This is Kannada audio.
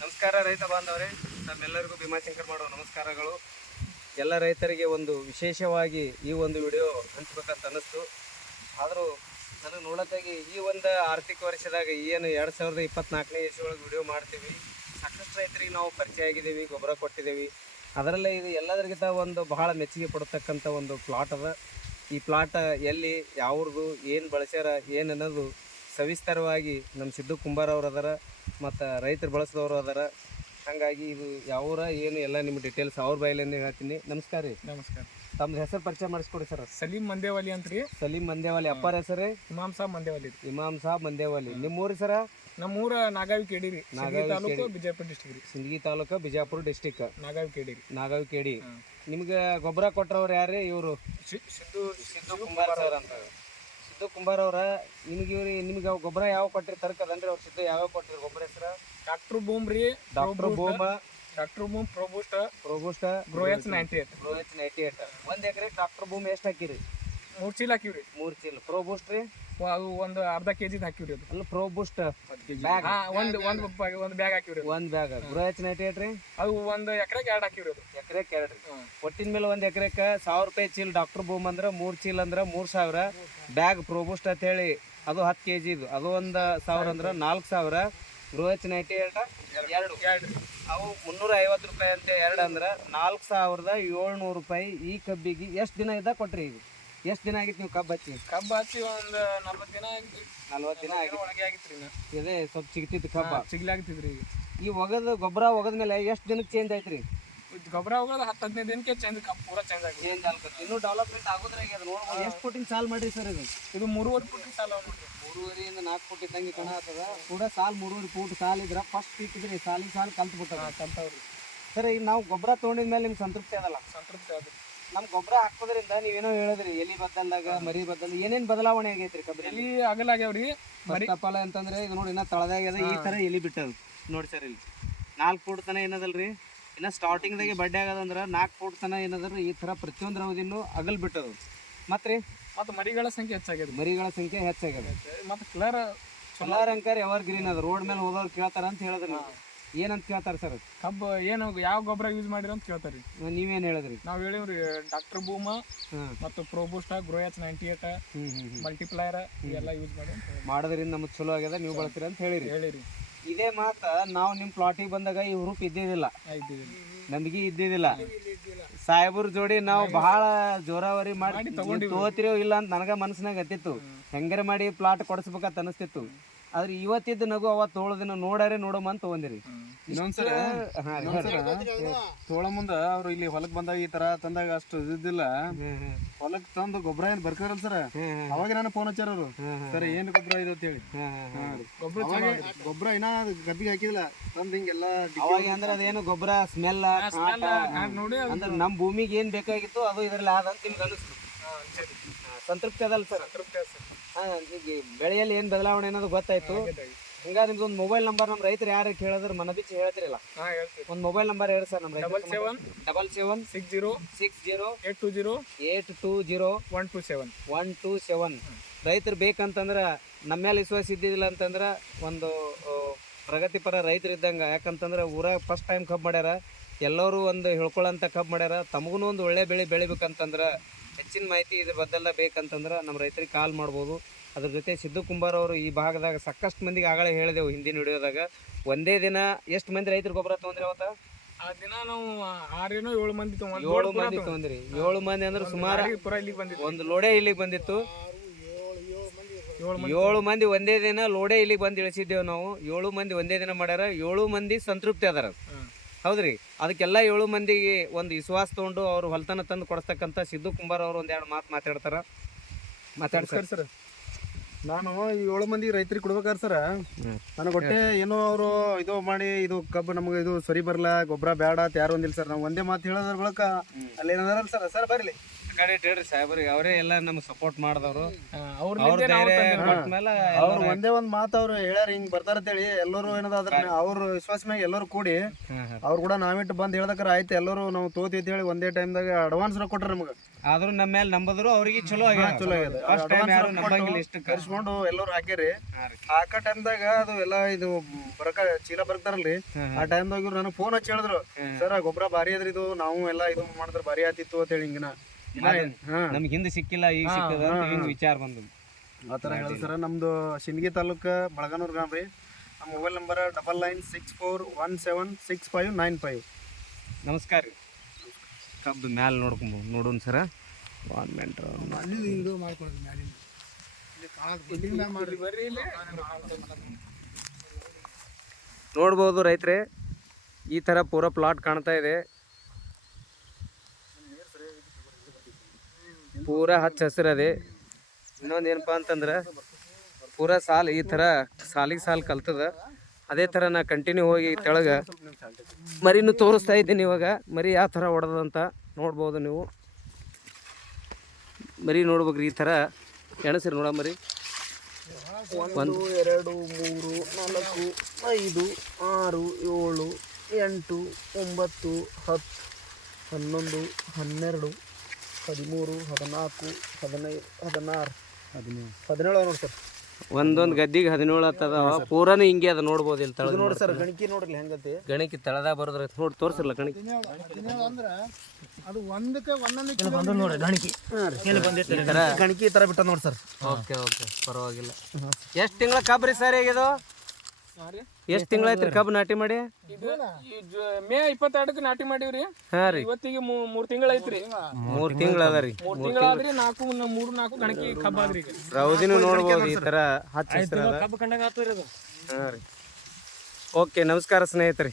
ನಮಸ್ಕಾರ ರೈತ ಬಾಂಧವರೇ. ನಮ್ಮೆಲ್ಲರಿಗೂ ಭೀಮಾಶಂಕರ್ ಮಾಡುವ ನಮಸ್ಕಾರಗಳು. ಎಲ್ಲ ರೈತರಿಗೆ ಒಂದು ವಿಶೇಷವಾಗಿ ಈ ಒಂದು ವಿಡಿಯೋ ಹಂಚ್ಬೇಕಂತ ಅನ್ನಿಸ್ತು. ಆದರೂ ನನಗೆ ನೋಡತ್ತಾಗಿ ಈ ಒಂದು ಆರ್ಥಿಕ ವರ್ಷದಾಗ ಏನು ಎರಡು ಸಾವಿರದ ಇಪ್ಪತ್ನಾಲ್ಕನೇ ಇಸ್ವಿಯೊಳಗೆ ವಿಡಿಯೋ ಮಾಡ್ತೀವಿ. ಸಾಕಷ್ಟು ರೈತರಿಗೆ ನಾವು ಪರಿಚಯ ಆಗಿದ್ದೀವಿ, ಗೊಬ್ಬರ ಕೊಟ್ಟಿದ್ದೀವಿ. ಅದರಲ್ಲೇ ಇದು ಎಲ್ಲದರಿಗಿಂತ ಒಂದು ಬಹಳ ಮೆಚ್ಚುಗೆ ಪಡತಕ್ಕಂಥ ಒಂದು ಪ್ಲಾಟ್ ಅದ. ಈ ಪ್ಲಾಟ್ ಎಲ್ಲಿ ಯಾವ್ರದ್ದು ಏನು ಬಳಸ್ಯಾರ, ಏನು ಅನ್ನೋದು ಸವಿಸ್ತಾರವಾಗಿ ನಮ್ಮ ಸಿದ್ದು ಕುಂಬಾರ ಅದಾರ. ಮತ್ತು ರೈತರು ಬಳಸಿದವರು ಅದಾರ. ಹಾಗಾಗಿ ಇದು ಯಾವ್ರ ಏನು ಎಲ್ಲ ನಿಮ್ಮ ಡೀಟೇಲ್ಸ್ ಅವ್ರ ಬಾಯಿಲಿಂದ ಹೇಳ್ತೀನಿ. ನಮಸ್ಕಾರ ರೀ. ನಮಸ್ಕಾರ. ತಮ್ದು ಹೆಸರು ಪರಿಚಯ ಮಾಡಿಸ್ಕೊಡಿ ಸರ್. ಸಲೀಂ ಮಂದೇವಾಲಿ ಅಂತ್ರಿ. ಸಲೀಂ ಮಂದೇವಾಲಿ ಅಪ್ಪಾರ ಹೆಸರು ಇಮಾಮ್ ಸಾಬ್ ಮಂದೇವಾಲಿ ರೀ. ಇಮಾಮ್ ಸಾಬ್ ಮಂದೇವಾಲಿ ನಿಮ್ಮ ಊರಿ ಸರ? ನಮ್ಮ ಊರ ನಾಗಾವಿ ಕೇಡಿ ರೀ. ನಾಗಾವಿ ತಾಲೂಕು ಬಿಜಾಪುರ ಡಿಸ್ಟಿಕ್ ರೀ. ಸಿಂದಗಿ ತಾಲೂಕು ಬಿಜಾಪುರ ಡಿಸ್ಟಿಕ್ ನಾಗಾವಿ ಕೇಡಿ ರೀ. ನಾಗಾವಿ ಕೇಡಿ. ನಿಮ್ಗೆ ಗೊಬ್ಬರ ಕೊಟ್ಟರವ್ರು ಯಾರೇ ಇವರು? ಸಿದ್ದು ಸಿದ್ದು ಕುಮಾರ್ ಸರ್ ಅಂತ. ಸಿದ್ದು ಕುಂಬಾರ ಅವ್ರ ನಿಮ್ಗೆ ಇವ್ರಿ ನಿಮ್ಗೆ ಯಾವ ಗೊಬ್ಬರ ಯಾವ ಕೊಟ್ಟಿರಿ ಅಂದ್ರೆ ಅವ್ರ ಸಿದ್ದು ಯಾವ್ಯಾವ ಕೊಟ್ಟಿರಿ ಗೊಬ್ಬರ ಹೆಸರು? ಡಾಕ್ಟರ್ ಬೂಮ್ ರೀ doctor boom. Doctor boom proboost proboost ಗ್ರೋಯಸ್ ninety eight ಗ್ರೋಯಸ್ ನೈಂಟಿ ಏಟ್ ಒಂದ್ ಎಕರೆ ಡಾಕ್ಟರ್ ಬೂಮ್ ಎಷ್ಟು ಹಾಕಿರಿ? ಮೂರ್ ಚೀಲ ಹಾಕಿವ್ರಿ. ಮೂರ್ ಚೀಲ. ಪ್ರೋಬೂಸ್ಟ್ ರೀ? ಅದು ಒಂದು ಅರ್ಧ ಕೆಜಿ ಹಾಕಿವ್ರಿ ಅದು. ಅಲ್ಲ ಪ್ರೋಬೋಸ್ಟ್ ಬ್ಯಾಗ್ ಹಾ ಒಂದು ಒಂದು ಒಂದ್ ಬ್ಯಾಗ್ ಹಾಕಿವ್ರಿ ಒಂದು ಬ್ಯಾಗ್ ಗೃಹ ನೈಂಟಿ ರೀ ಅದು ಒಂದ್ ಎಕರೆಗೆ ಎರಡು ಹಾಕಿವ್ರಿ ಅದು. ಎಕರೆಕ್ ಎರಡ್ ರೀ. ಒಟ್ಟಿನ ಮೇಲೆ ಒಂದ್ ಎಕರೆಕ ಸಾವಿರ ರೂಪಾಯಿ ಚೀಲ ಡಾಕ್ಟರ್ ಬೂಮ್ ಅಂದ್ರೆ ಮೂರ್ ಚೀಲ ಅಂದ್ರ ಮೂರ್ ಸಾವಿರ. ಬ್ಯಾಗ್ ಪ್ರೋಬೋಸ್ಟ್ ಅಂತ ಹೇಳಿ ಅದು ಹತ್ತು ಕೆ ಜಿ ಇದು ಅದು ಒಂದ್ ಸಾವಿರ ಅಂದ್ರೆ ನಾಲ್ಕು ಸಾವಿರ. ಗೃಹ ನೈಂಟಿ ಎರಡು. ಎರಡು. ಅವು ಮುನ್ನೂರ ಐವತ್ತು ರೂಪಾಯಿ ಅಂತ ಎರಡು ಅಂದ್ರೆ ನಾಲ್ಕು ಸಾವಿರದ ಏಳ್ನೂರು ರೂಪಾಯಿ ಈ ಕಬ್ಬಿಗೆ ಎಷ್ಟು ದಿನ ಇದ್ದ ಕೊಟ್ರಿ ಈಗ? ಎಷ್ಟು ದಿನ ಆಗಿತ್ತು ನೀವು ಕಬ್ಬು ಹಚ್ಚಿ? ಕಬ್ಬು ಹಚ್ಚಿ ಒಂದು ನಲ್ವತ್ತು ದಿನ ಆಗಿತ್ತು. ನಲ್ವತ್ತು ದಿನ ಆಗಿತ್ತು. ಒಳಗೆ ಇನ್ನ. ಇದೇ ಸ್ವಲ್ಪ ಸಿಗ್ತಿತ್ತು ಕಬ್ಬ. ಸಿಗ್ಲಾಗ್ತಿದ್ರಿ ಈಗ. ಈ ಒಗದ ಗೊಬ್ಬರ ಒಗದ್ಮೇಲೆ ಎಷ್ಟು ದಿನಕ್ಕೆ ಚೇಂಜ್ ಆಯ್ತು ರೀ ಗೊಬ್ಬರ ಹೋಗೋದು ಹತ್ತು ಹದಿನೈದು ದಿನಕ್ಕೆ ಚೇಂಜ್ ಕಬ್ಬು ಪೂರ ಚೇಂಜ್ ಆಗಿದೆ. ಚೇಂಜ್ ಆಗ್ತದೆ ಇನ್ನೂ ಡೆವಲಪ್ಮೆಂಟ್ ಆಗೋದ್ರಾಗ ಅದು ನೋಡ್ಬೋದು. ಎಷ್ಟು ಫುಟಿನ ಸಾಲ್ ಮಾಡ್ರಿ ಸರ್ ಇದು? ಇದು ಮೂರುವರೆ ಫುಟ್ ಸಾಲ ನೋಡ್ರಿ. ಮೂರುವರೆಯಿಂದ ನಾಲ್ಕು ಫುಟ್ ಇದ್ದಂಗೆ ಆಗ್ತದ. ಕೂಡ ಸಾಲ್ ಮೂರುವರೆ ಫೂಟ್ ಸಾಲ್ ಇದ್ರ ಫಸ್ಟ್ ಪೀಕ್ ಇದ್ರಿ ಸಾಲಿನ ಸಾಲ್ ಕಲ್ತು ಬಿಟ್ಟದ ಕಲ್ತವ್ರಿ. ಸರ್ ಈಗ ನಾವು ಗೊಬ್ಬರ ತೊಗೊಂಡಿದ್ಮೇಲೆ ನಿಮ್ಗೆ ಸಂತೃಪ್ತಿ ಅದಲ್ಲ? ಸಂತೃಪ್ತಿ ಅದು ನಮ್ ಗೊಬ್ಬರ ಹಾಕೋದ್ರಿಂದ ನೀವೇನೋ ಹೇಳಿದ್ರಿ ಎಲಿ ಬದ್ದಲ್ದಾಗ ಮರಿ ಬದ್ದಲ್ ಏನೇನ್ ಬದಲಾವಣೆ ಆಗೈತ್ರಿ ಕಬ್ಬರಿ ಎಲ್ಲಿ ಅಗಲಾಗ್ಯಾವ್ರಿ ಮರಿ ತಪ್ಪಲ ಅಂತಂದ್ರೆ ಇದು ನೋಡಿ ಇನ್ನ ತಳದಾಗ್ಯದ ಈ ತರ ಎಲಿ ಬಿಟ್ಟದ. ನೋಡಿ ಸರ್ ಇಲ್ಲಿ. ನಾಲ್ಕು ಫೂಟ್ ತನ ಏನದಲ್ರಿ? ಇನ್ನ ಸ್ಟಾರ್ಟಿಂಗ್ ದಾಗೆ ಬಡ್ಡೆ ಆಗದಂದ್ರ ನಾಲ್ಕು ಫೂಟ್ ತನ ಏನದ್ರಿ ಈ ತರ ಪ್ರತಿಯೊಂದು ಅವಧಿನೂ ಅಗಲ್ ಬಿಟ್ಟದ. ಮತ್ರಿ? ಮತ್ತೆ ಮರಿಗಳ ಸಂಖ್ಯೆ ಹೆಚ್ಚಾಗ್ಯದ. ಮರಿಗಳ ಸಂಖ್ಯೆ ಹೆಚ್ಚಾಗ್ಯದ. ಕ್ಲರ್ ಕಲರ್ ಅಂಕರ್ ಎವರ್ ಗ್ರೀನ್ ಅದ. ರೋಡ್ ಮೇಲೆ ಹೋದವ್ರು ಕೇಳ್ತಾರ ಅಂತ ಹೇಳಿದ್ರಿ. ನೀವು. ಏನಂತ ಕೇಳ್ತಾರೆ ಸರ್ ಕಬ್ಬು ಏನು ಯಾವ ಗೊಬ್ಬರ ಯೂಸ್ ಮಾಡಿರ ಅಂತ ಕೇಳ್ತಾರೆ. ನೀವೇನು ಹೇಳಿದ್ರಿ? ನಾವು ಹೇಳಿವ್ರಿ ಡಾಕ್ಟರ್ ಭೂಮ ಮತ್ತು ಪ್ರೋಬೂಸ್ಟ ಗ್ರೋಯಚ್ ನೈಂಟಿ ಏಟ್ ಮಲ್ಟಿಪ್ಲೈಯರ್ ಇವೆಲ್ಲ ಯೂಸ್ ಮಾಡಿ ಮಾಡೋದ್ರಿಂದ ನಮ್ಗೆ ಚಲೋ ಆಗ್ಯದ ನೀವು ಬಳಸ್ತೀರಿ ಅಂತ ಹೇಳಿರಿ. ಹೇಳಿರಿ. ಇದೇ ಮಾತ ನಾವು ನಿಮ್ಮ ಪ್ಲಾಟಿಗೆ ಬಂದಾಗ ಈ ಹುರುಪ್ ಇದ್ದಿದ್ದಿಲ್ಲ. ನಮಗೆ ಇದ್ದಿದ್ದಿಲ್ಲ. ಸಾಹೇಬ್ರ ಜೋಡಿ ನಾವು ಬಹಳ ಜೋರಾವರಿ ಮಾಡಿ ತಗೋತಿರೋ ಇಲ್ಲ ಅಂತ ನನಗೆ ಮನಸ್ಸಿನಾಗ ಹತ್ತಿತ್ತು. ಹೆಂಗಾರ ಮಾಡಿ ಪ್ಲಾಟ್ ಕೊಡಿಸ್ಬೇಕಂತ ಅನಿಸ್ತಿತ್ತು. ಆದ್ರೆ ಇವತ್ತಿದ್ದ ನಗು ಅವತ್ತು ತೋಳದಿನ ನೋಡಾರೆ ನೋಡಮ್ಮ ಅಂತ ತಗೊಂಡಿರಿ. ಇನ್ನೊಂದ್ಸಲ ತೋಳ ಮುಂದ ಅವ್ರು ಇಲ್ಲಿ ಹೊಲಕ್ ಬಂದಾಗ ಈ ತರ ತಂದಾಗ ಅಷ್ಟು ಇದ್ದಿಲ್ಲ ಹೊಲಕ್ ತಂದು ಗೊಬ್ಬರ ಏನ್ ಬರ್ಕಾರಲ್ಲ ಸರ್? ಅವಾಗ ನಾನು ಫೋನ್ ಹಚ್ಚಾರ ಅವರು. ಸರ್ ಏನ್ ಗೊಬ್ಬರ ಇದು ಅಂತ ಹೇಳಿ. ಗೊಬ್ಬರ ಗೊಬ್ಬರ ಇನ್ನ ಗದ್ದಿಗೆ ಹಾಕಿದಿಲ್ಲ ತಂದ್ ಹಿಂಗೆಲ್ಲ ಅವಾಗ ಅಂದ್ರೆ ಅದೇನು ಗೊಬ್ಬರ ಸ್ಮೆಲ್ ನೋಡಿ ಅಂದ್ರೆ ನಮ್ಮ ಭೂಮಿಗೆ ಏನ್ ಬೇಕಾಗಿತ್ತು ಅದು ಇದ್ರಲ್ಲಿ ಆದಂತ ನಿಮ್ಗೆ ಅನಿಸ್ತು. ಸಂತೃಪ್ತಿ ಅದಲ್ಲ ಸರ್? ಸಂತೃಪ್ತಿ ಸರ್. ಹಾ ಈಗ ಬೆಳೆಯಲ್ಲಿ ಏನ್ ಬದಲಾವಣೆ ಅನ್ನೋದು ಗೊತ್ತಾಯ್ತು. ಹಿಂಗ ನಿಮ್ದು ಒಂದು ಮೊಬೈಲ್ ನಂಬರ್ ನಮ್ಮ ರೈತರು ಯಾರು ಕೇಳಿದ್ರೆ ಮನ ಬಿಚ್ಚಿ ಹೇಳ್ತಿರಲ್ಲ. ಒಂದ್ ಮೊಬೈಲ್ ನಂಬರ್ ಹೇಳಿ ಸರ್ ನಮ್ಮ double seven double seven six zero six zero eight two zero eight two zero one two seven one two seven ರೈತರು ಬೇಕಂತಂದ್ರೆ ನಮ್ಮ ಮೇಲೆ ವಿಶ್ವಾಸ ಇದ್ದಿದ್ದಿಲ್ಲ ಅಂತಂದ್ರೆ ಒಂದು ಪ್ರಗತಿಪರ ರೈತರು ಇದ್ದಂಗೆ. ಯಾಕಂತಂದ್ರೆ ಊರಾಗ ಫಸ್ಟ್ ಟೈಮ್ ಕಬ್ ಮಾಡ್ಯಾರ. ಎಲ್ಲರೂ ಒಂದು ಹೇಳ್ಕೊಳ್ಳೋಂಥ ಕಬ್ಬು ಮಾಡ್ಯಾರ. ತಮಗೂ ಒಂದು ಒಳ್ಳೆ ಬೆಳೆ ಬೆಳಿಬೇಕಂತಂದ್ರೆ ಹೆಚ್ಚಿನ ಮಾಹಿತಿ ಇದ್ರ ಬದ್ದೆಲ್ಲ ಬೇಕಂತಂದ್ರೆ ನಮ್ಮ ರೈತರಿಗೆ ಕಾಲ್ ಮಾಡ್ಬೋದು. ಅದ್ರ ಜೊತೆ ಸಿದ್ದು ಕುಂಬಾರ್ ಅವರು ಈ ಭಾಗದಾಗ ಸಾಕಷ್ಟು ಮಂದಿಗೆ ಆಗಲೇ ಹೇಳಿದೆವು ಹಿಂದಿನ ವಿಡಿಯೋದಾಗ. ಒಂದೇ ದಿನ ಎಷ್ಟು ಮಂದಿ ರೈತರು ಗೊಬ್ಬರ ತೊಗೊಂಡ್ರಿ ಅವತ್ತ? ಆ ದಿನ ನಾವು ಆರೇನೋ ಏಳು ಮಂದಿ ತಗೊಂಡ್ ಏಳು ಮಂದಿ ತೊಗೊಂಡ್ರಿ. ಏಳು ಮಂದಿ ಅಂದ್ರೆ ಸುಮಾರು ಒಂದು ಲೋಡೆ ಇಲ್ಲಿಗೆ ಬಂದಿತ್ತು. ಏಳು ಮಂದಿ. ಒಂದೇ ದಿನ ಲೋಡೆ ಇಲ್ಲಿಗೆ ಬಂದು ಇಳಿಸಿದ್ದೇವೆ ನಾವು. ಏಳು ಮಂದಿ ಒಂದೇ ದಿನ ಮಾಡ್ಯಾರ. ಏಳು ಮಂದಿ ಸಂತೃಪ್ತಿ ಅದಾರ. ಹೌದ್ರಿ. ಅದಕ್ಕೆಲ್ಲ ಏಳು ಮಂದಿಗೆ ಒಂದು ವಿಶ್ವಾಸ ತಗೊಂಡು ಅವ್ರು ಹೊಲ್ತನ ತಂದು ಕೊಡ್ತಕ್ಕಂಥ ಸಿದ್ದು ಕುಂಬಾರ್ ಅವರು ಒಂದೆರಡು ಮಾತು ಮಾತಾಡ್ತಾರ. ಮಾತಾಡ್ತಾರೆ ಸರ್. ನಾನು ಈ ಏಳು ಮಂದಿ ರೈತರಿಗೆ ಕೊಡ್ಬೇಕಾದ್ರೆ ಸರ್ ನನಗೆ ಒಟ್ಟೆ ಏನೋ ಅವರು ಇದು ಮಾಡಿ ಇದು ಕಬ್ಬು ನಮಗೆ ಇದು ಸರಿ ಬರಲ್ಲ ಗೊಬ್ಬರ ಬೇಡ ಅಂತ ಯಾರು ಒಂದಿಲ್ಲ ಸರ್. ನಾವು ಒಂದೇ ಮಾತು ಹೇಳೋದ್ರ ಬಳಕ ಅಲ್ಲಿ ಏನಾದ್ರಲ್ಲ ಸರ್ ಸರ್ ಬರ್ಲಿ. ಕಡೆ ಇಟ್ಟಿಡ್ರಿ ಸಾಹೇಬ್ರಿಗೆ ಅವರೇ ಎಲ್ಲ ನಮ್ಗೆ ಸಪೋರ್ಟ್ ಮಾಡಿದವರು. ಅವ್ರ ಕೊಟ್ಮೇಲೆ ಅವ್ರು ಒಂದೇ ಒಂದ್ ಮಾತು ಅವ್ರು ಹೇಳ್ಯಾರ ಹಿಂಗ್ ಬರ್ತಾರ ಅಂತೇಳಿ. ಎಲ್ಲರೂ ಏನದ ಅದ್ರ ಅವ್ರ ವಿಶ್ವಾಸ ಮ್ಯಾಗ ಎಲ್ಲರೂ ಕೂಡಿ ಅವ್ರು ಕೂಡ ನಾವಿಟ್ಟು ಬಂದ್ ಹೇಳ್ದಕ್ರ ಆಯ್ತು. ಎಲ್ಲರೂ ನಾವು ತೋತಿ ಅಂತ ಹೇಳಿ ಒಂದೇ ಟೈಮ್ದಾಗ ಅಡ್ವಾನ್ಸ್ ಕೊಟ್ರ ನಮ್ಗೆ. ಆದ್ರೂ ನಮ್ಮ ಮೇಲೆ ನಂಬದ್ರು ಅವ್ರಿಗೆ ಚಲೋ ಆಗ್ಯಾದ. ಚಲೋ ಆಗ್ಯದ. ಫಸ್ಟ್ ಟೈಮ್ ಯಾರು ನಂಬಂಗಿಲ್ಲ ಇಷ್ಟು ಕರ್ಸ್ಕೊಂಡು ಎಲ್ಲರೂ ಹಾಕ್ಯಾರಿ. ಹಾಕ ಟೈಮ್ದಾಗ ಅದು ಎಲ್ಲ ಇದು ಬರಕ ಚೀಲ ಬರ್ತಾರಲ್ರಿ. ಆ ಟೈಮ್ದಾಗ ಇವ್ರು ನನಗೆ ಫೋನ್ ಹಚ್ಚಿ ಹೇಳಿದ್ರು ಸರ್ ಗೊಬ್ಬರ ಭಾರಿ ಅದ್ರಿ ಇದು ನಾವು ಎಲ್ಲ ಇದು ಮಾಡಿದ್ರೆ ಭಾರಿ ಆತಿತ್ತು ಅಂತ ಹೇಳಿ ಹಿಂಗಿನ. ನಮ್ಗೆ ಹಿಂದೆ ಸಿಕ್ಕಿಲ್ಲ ಈಗ ಸಿಕ್ಕದ ಹಿಂಗ್ ವಿಚಾರ ಬಂದು ಆ ಥರ ಹೇಳಿದ್ರು ಸರ್ ನಮ್ದು ಶಿಂದಗಿ ತಾಲೂಕು ಬಳಗನೂರು ಗ್ರಾಮ ರೀ. ನಮ್ಮ mobile number double nine six four one seven six five nine five ನಮಸ್ಕಾರ ರೀ. ಕಬ್ಬು ಮ್ಯಾಲೆ ನೋಡ್ಕೊಂಬೋದು ನೋಡೋಣ ಸರ. ಒನ್ ಮಿನಿಟ್ ಬರ್ರಿ ಇಲ್ಲಿ ನೋಡ್ಬೋದು ರೈತ್ರಿ ಈ ಥರ ಪೂರ ಪ್ಲಾಟ್ ಕಾಣ್ತಾ ಇದೆ. ಪೂರ ಹಚ್ಚ ಹಸಿರದೆ ಇನ್ನೊಂದು ಏನಪ್ಪ ಅಂತಂದ್ರೆ, ಪೂರ ಸಾಲ್ ಈ ಥರ ಸಾಲಿಗೆ ಸಾಲು ಕಲ್ತದ. ಅದೇ ಥರ ನಾ ಕಂಟಿನ್ಯೂ ಹೋಗಿ ತೆಳಗೆ ಮರಿನೂ ತೋರಿಸ್ತಾ ಇದ್ದೀನಿ ಇವಾಗ. ಮರಿ ಯಾವ ಥರ ಹೊಡೆದಂತ ನೋಡ್ಬೋದು ನೀವು. ಮರಿ ನೋಡ್ಬೇಕ್ರಿ ಈ ಥರ. ಎಣಸಿರಿ ನೋಡ ಮರಿ. ಒಂದು, ಎರಡು, ಮೂರು, ನಾಲ್ಕು, ಐದು, ಆರು, ಏಳು, ಎಂಟು, ಒಂಬತ್ತು, ಹತ್ತು, ಹನ್ನೊಂದು, ಹನ್ನೆರಡು ಹದಿಮೂರು ಹದಿನಾಲ್ಕು ಹದಿನೈದು ಹದಿನಾರು. ಹದಿನೇಳು ಹದಿನೇಳು ನೋಡಿ ಸರ್. ಒಂದೊಂದು ಗದ್ದಿಗೆ ಹದಿನೇಳು ಹತ್ತದವ ಪೂರಾನು ಹಿಂಗೆ ಅದ ನೋಡ್ಬೋದು ಇಲ್ಲಿ ತಳ ನೋಡಿ ಸರ್ ಗಣಕಿ ನೋಡ್ರಿ ಹೆಂಗತಿ. ಗಣಕಿ ತಳದ ಬರೋದ್ರ ನೋಡಿ ತೋರಿಸಿರ್ಲ ಅಂದ್ರೆ ಅದು ಒಂದಕ್ಕೆ ಒಂದೊಂದು ಗಣಕಿ. ಗಣಕಿ ಈ ಥರ ಬಿಟ್ಟ ನೋಡಿ ಸರ್. ಓಕೆ ಓಕೆ ಪರವಾಗಿಲ್ಲ. ಎಷ್ಟು ತಿಂಗಳ ಕಬ್ರಿ ಸರ್ ರೀ ಎಷ್ಟು ತಿಂಗಳ ಐತ್ರಿ ಕಬ್ಬು ನಾಟಿ ಮಾಡಿ? ಇದು ಮೇ ಇಪ್ಪತ್ತೆರಡಕ್ಕೆ ನಾಟಿ ಮಾಡೀವ್ರಿ. ಹಾರಿ ರೀ. ಇವತ್ತಿಗೆ ಮೂ- ಮೂರ್ ತಿಂಗಳ ಐತ್ರಿ ಮೂರ್ ತಿಂಗಳ ಅದ ರೀ ಮೂರ್ ತಿಂಗಳಾದ್ರಿ ನಾಲ್ಕು ನ- ಮೂರು ನಾಲ್ಕು ಗಣಕಿ ಕಬ್ಬ ಆದ್ರಿ ಈಗ. ರೌದಿನೂ ನೋಡ್ಬೋದು ಈ ತರ ಹಚ್ಚ ಹಸಿರ ಕಬ್ಬು ಕಂಡಂಗ ಆತದ್ರಿ ಅದು. ಹಾಂ ರೀ. ಓಕೆ ನಮಸ್ಕಾರ ಸ್ನೇಹಿತರೆ.